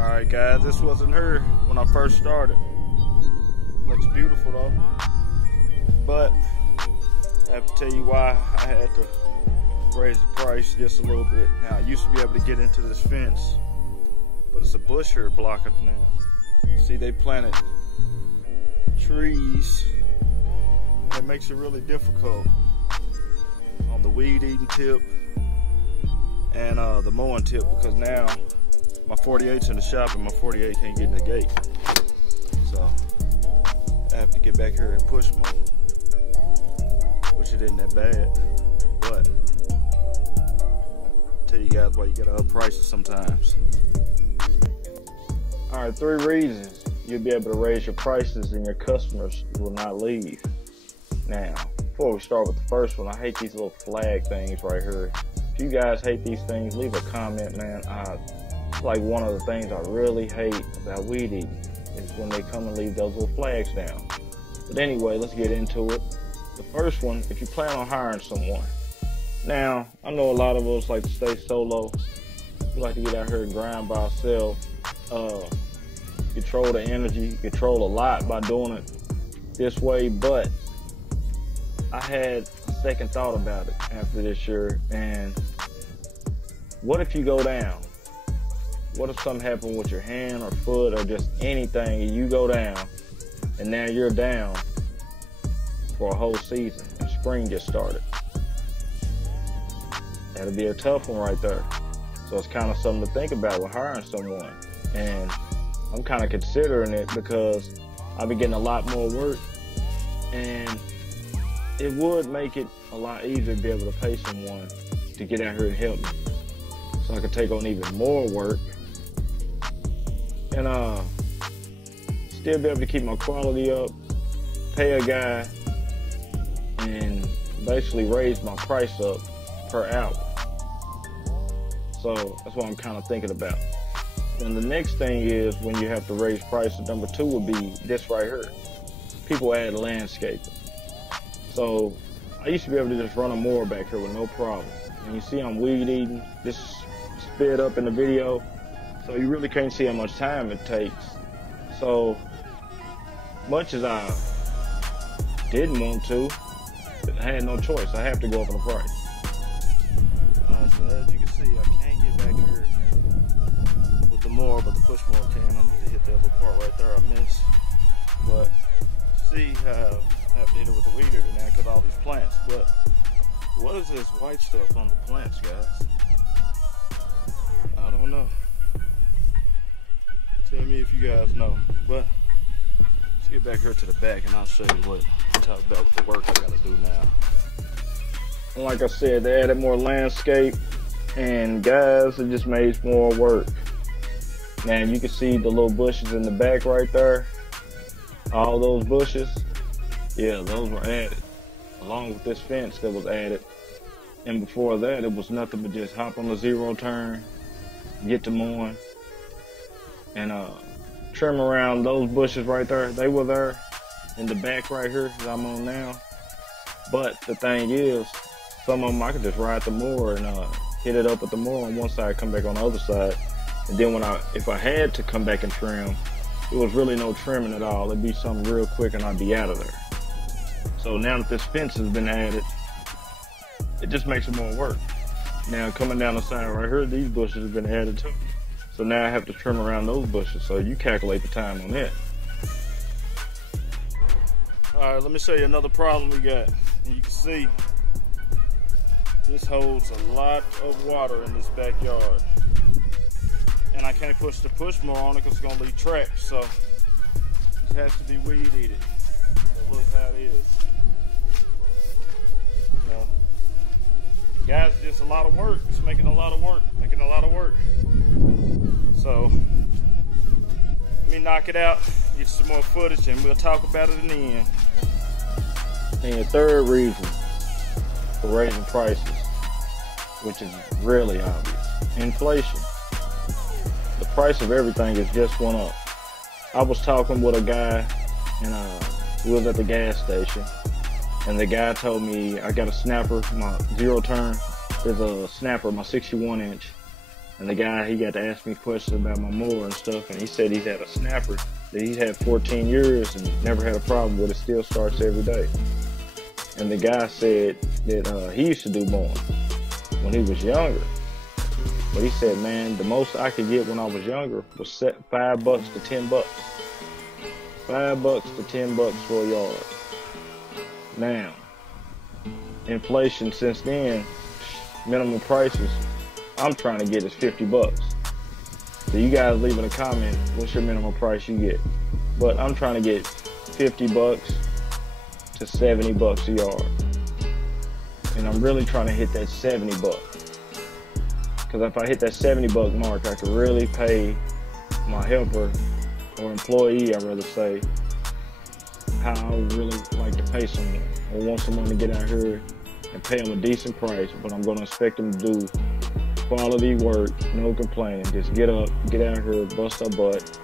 Alright guys, this wasn't her when I first started. Looks beautiful though. But I have to tell you why I had to raise the price just a little bit. Now I used to be able to get into this fence, but it's a bush here blocking it now. See, they planted trees and it makes it really difficult on the weed eating tip and the mowing tip, because now my 48's in the shop and my 48 can't get in the gate. So I have to get back here and push mow, which it isn't that bad. But I'll tell you guys why you gotta up prices sometimes. All right, 3 reasons you'll be able to raise your prices and your customers will not leave. Now, before we start with the first one, I hate these little flag things right here. If you guys hate these things, leave a comment, man. Like, one of the things I really hate about weed eating is when they come and leave those little flags down. But anyway, let's get into it. The first one, if you plan on hiring someone. Now, I know a lot of us like to stay solo. We like to get out here and grind by ourselves. Control the energy, control a lot by doing it this way, but I had a second thought about it after this year. And what if you go down? What if something happened with your hand or foot or just anything and you go down and now you're down for a whole season and spring just started? That'd be a tough one right there. So it's kind of something to think about with hiring someone. And I'm kind of considering it because I've been getting a lot more work, and it would make it a lot easier to be able to pay someone to get out here and help me, so I could take on even more work and still be able to keep my quality up, pay a guy, and basically raise my price up per hour. So that's what I'm kind of thinking about. And the next thing is, when you have to raise prices, number 2 would be this right here. People add landscaping. So I used to be able to just run a mower back here with no problem. And you see I'm weed eating, this sped up in the video, so you really can't see how much time it takes. So much as I didn't want to, I had no choice. I have to go up on the price. So as you can see, I can't get back here with the mower, but the push mower can. I need to hit that little part right there I missed. But see how I have to hit it with the weed eater now because all these plants. But what is this white stuff on the plants, guys? I don't know. Tell me if you guys know. But let's get back here to the back and I'll show you what I'm talking about with the work I gotta do now. And like I said, they added more landscape, and guys, it just made more work. Now you can see the little bushes in the back right there. All those bushes, yeah, those were added, along with this fence that was added. And before that, it was nothing but just hop on the 0 turn, get to mowing, and trim around those bushes right there. They were there in the back right here that I'm on now. But the thing is, some of them I could just ride the mower and hit it up with the mower on one side, come back on the other side. And then if I had to come back and trim, it was really no trimming at all. It'd be something real quick and I'd be out of there. So now that this fence has been added, it just makes it more work. Now coming down the side right here, these bushes have been added too. So now I have to trim around those bushes. So you calculate the time on that. All right, let me show you another problem we got. And you can see this holds a lot of water in this backyard. And I can't push the push mower on it because it's gonna leave tracks, so it has to be weed eated. So look how it is. So, guys, it's just a lot of work. It's making a lot of work, So let me knock it out, get some more footage, and we'll talk about it in the end. And the third reason for raising prices, which is really obvious, inflation. The price of everything has just went up. I was talking with a guy, and we was at the gas station, and the guy told me I got a snapper, my 0 turn. There's a snapper, my 61 inch, And the guy, he got to ask me questions about my mower and stuff, and he said he's had a snapper that he's had 14 years and never had a problem with. It still starts every day. And the guy said that he used to do mowing when he was younger. But he said, man, the most I could get when I was younger was $5 to $10. $5 to $10 for a yard. Now, inflation since then, minimum prices I'm trying to get is $50. So you guys leave in a comment what's your minimum price you get. But I'm trying to get $50 to $70 a yard. And I'm really trying to hit that $70. Because if I hit that $70 mark, I could really pay my helper or employee, I'd rather say, how I would really like to pay someone. I want someone to get out here and pay them a decent price, but I'm going to expect them to do quality work, no complaining. Just get up, get out here, bust our butt,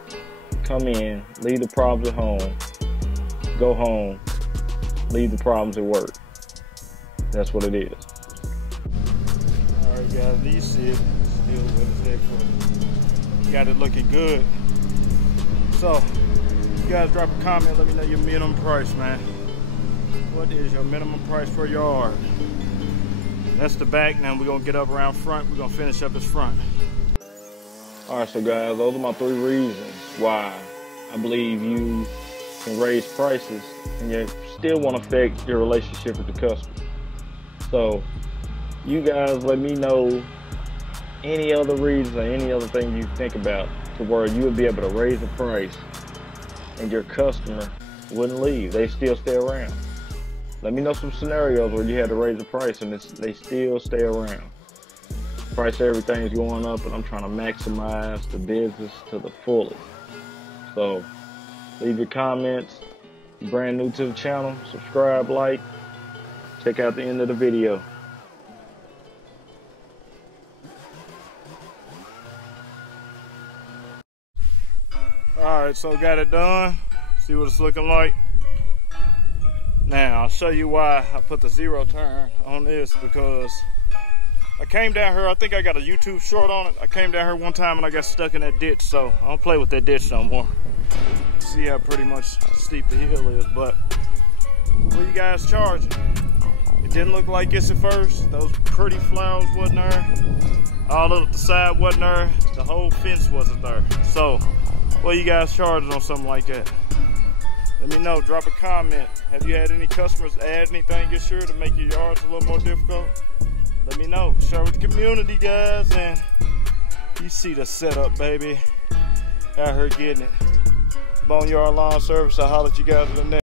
come in, leave the problems at home, go home, leave the problems at work. That's what it is. Alright guys, you see it, still with it there. Got it looking good. So, you guys drop a comment, let me know your minimum price, man. What is your minimum price for your yard? That's the back. Now we're gonna get up around front. We're gonna finish up this front. All right, so guys, those are my 3 reasons why I believe you can raise prices and yet still won't affect your relationship with the customer. So you guys let me know any other reasons or any other thing you think about to where you would be able to raise the price and your customer wouldn't leave. They still stay around. Let me know some scenarios where you had to raise the price and they still stay around. Price of everything is going up and I'm trying to maximize the business to the fullest. So leave your comments. Brand new to the channel, subscribe, like, check out the end of the video. Alright, so got it done. See what it's looking like. Now, I'll show you why I put the 0 turn on this, because I came down here, I think I got a YouTube short on it. I came down here one time and I got stuck in that ditch, so I don't play with that ditch no more. See how pretty much steep the hill is, but what you guys charging? It didn't look like this at first. Those pretty flowers wasn't there. All of the side wasn't there. The whole fence wasn't there. So, what you guys charging on something like that? Let me know, drop a comment. Have you had any customers add anything this year to make your yards a little more difficult? Let me know. Share with the community, guys. And you see the setup, baby. Out here getting it. Boneyard Lawn Service. I'll holler at you guys in the next.